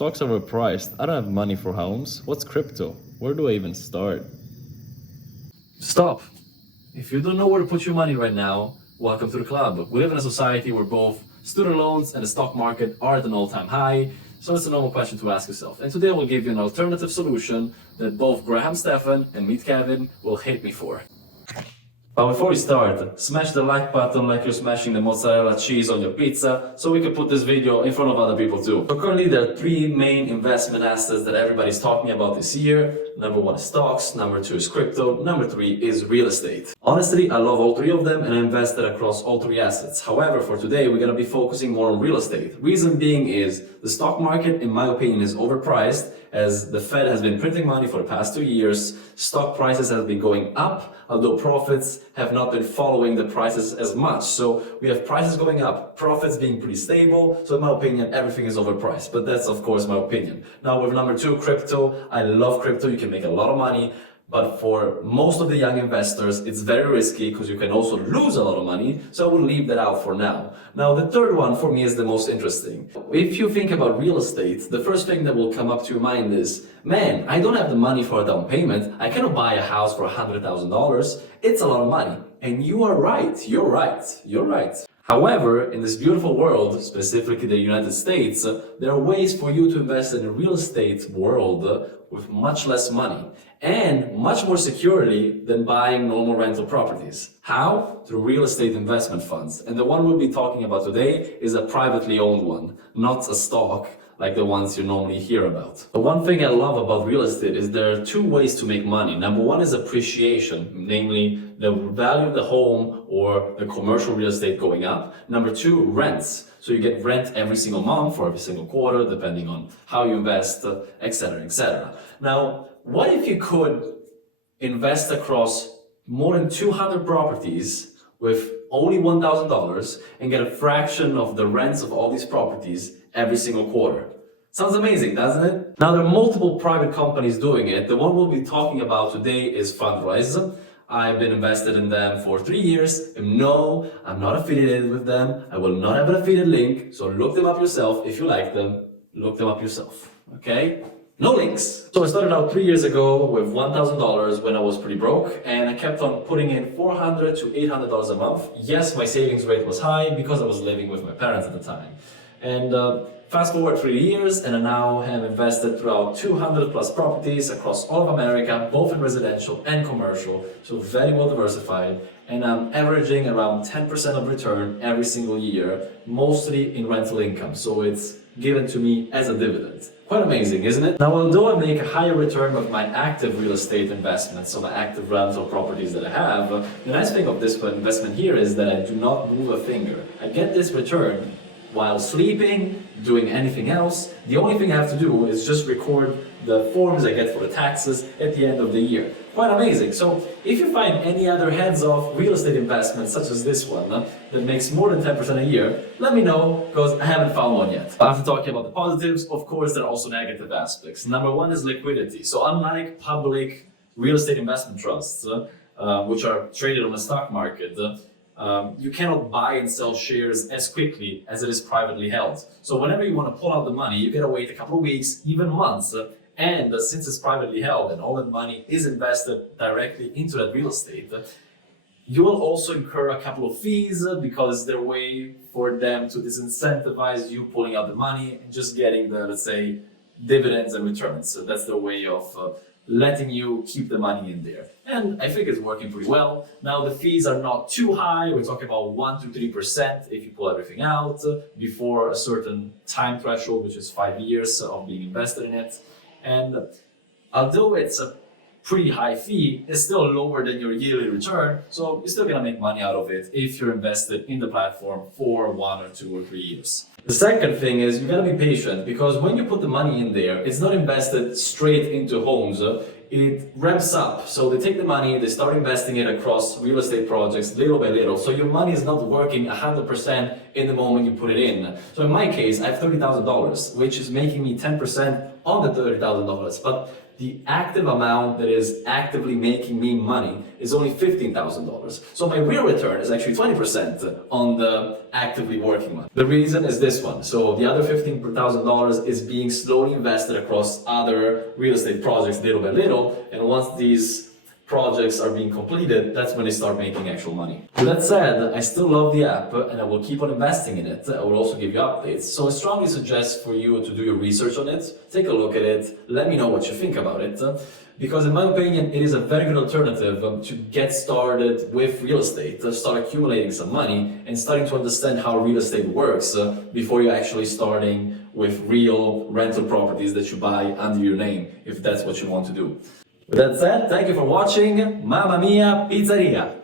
Stocks are overpriced. I don't have money for homes. What's crypto? Where do I even start? Stop. If you don't know where to put your money right now, welcome to the club. We live in a society where both student loans and the stock market are at an all-time high, so it's a normal question to ask yourself. And today we'll give you an alternative solution that both Steophan and me, Kevin, will hate me for. But before we start, smash the like button like you're smashing the mozzarella cheese on your pizza so we can put this video in front of other people too. So currently there are three main investment assets that everybody's talking about this year. Number one is stocks, number two is crypto, number three is real estate. Honestly, I love all three of them and I invested across all three assets. However, for today we're going to be focusing more on real estate. Reason being is the stock market, in my opinion, is overpriced as the Fed has been printing money for the past 2 years. Stock prices have been going up, although profits have not been following the prices as much. So we have prices going up, profits being pretty stable. So in my opinion, everything is overpriced. But that's of course my opinion. Now with number two, crypto. I love crypto. You can make a lot of money. But for most of the young investors, it's very risky because you can also lose a lot of money. So I will leave that out for now. Now, the third one for me is the most interesting. If you think about real estate, the first thing that will come up to your mind is, man, I don't have the money for a down payment. I cannot buy a house for $100,000. It's a lot of money. And you are right. You're right. You're right. However, in this beautiful world, specifically the United States, there are ways for you to invest in the real estate world with much less money and much more securely than buying normal rental properties. How? Through real estate investment funds. And the one we'll be talking about today is a privately owned one, not a stock like the ones you normally hear about. The one thing I love about real estate is there are two ways to make money. Number one is appreciation, namely the value of the home or the commercial real estate going up. Number two, rents. So you get rent every single month or every single quarter, depending on how you invest, etc., etc. Now, what if you could invest across more than 200 properties with only $1,000 and get a fraction of the rents of all these properties every single quarter? Sounds amazing, doesn't it? Now, there are multiple private companies doing it. The one we'll be talking about today is Fundrise. I've been invested in them for 3 years. And no, I'm not affiliated with them. I will not have an affiliate link. So look them up yourself. If you like them, look them up yourself. Okay? No links. So I started out 3 years ago with $1,000 when I was pretty broke, and I kept on putting in $400 to $800 a month. Yes, my savings rate was high because I was living with my parents at the time. And fast forward 3 years, and I now have invested throughout 200 plus properties across all of America, both in residential and commercial, so very well diversified. And I'm averaging around 10% of return every single year, mostly in rental income. So it's given to me as a dividend. Quite amazing, isn't it? Now, although I make a higher return with my active real estate investments, so my active rental properties that I have, the nice thing of this investment here is that I do not move a finger. I get this return while sleeping, doing anything else. The only thing I have to do is just record the forms I get for the taxes at the end of the year. Quite amazing. So if you find any other heads-off real estate investments such as this one that makes more than 10% a year, let me know because I haven't found one yet. After talking about the positives, of course, there are also negative aspects. Number one is liquidity. So unlike public real estate investment trusts, which are traded on the stock market, you cannot buy and sell shares as quickly as it is privately held. So whenever you want to pull out the money, you gotta wait a couple of weeks, even months. And since it's privately held and all that money is invested directly into that real estate, you will also incur a couple of fees because they're a way for them to disincentivize you pulling out the money and just getting the, let's say, dividends and returns. So that's their way of letting you keep the money in there. And I think it's working pretty well. Now the fees are not too high. We're talking about 1 to 3% if you pull everything out before a certain time threshold, which is 5 years of being invested in it. And although it's a pretty high fee, it's still lower than your yearly return. So you're still gonna make money out of it if you're invested in the platform for 1 or 2 or 3 years. The second thing is you gotta be patient because when you put the money in there, it's not invested straight into homes. It ramps up. So they take the money, they start investing it across real estate projects little by little. So your money is not working 100% in the moment you put it in. So in my case, I have $30,000, which is making me 10% on the $30,000. But the active amount that is actively making me money is only $15,000. So my real return is actually 20% on the actively working money. The reason is this one. So the other $15,000 is being slowly invested across other real estate projects little by little. And once these projects are being completed, that's when they start making actual money. With that said, I still love the app and I will keep on investing in it. I will also give you updates. So I strongly suggest for you to do your research on it, take a look at it, let me know what you think about it. Because in my opinion, it is a very good alternative to get started with real estate, start accumulating some money and starting to understand how real estate works before you're actually starting with real rental properties that you buy under your name, if that's what you want to do. With that said, thank you for watching. Mamma Mia Pizzeria!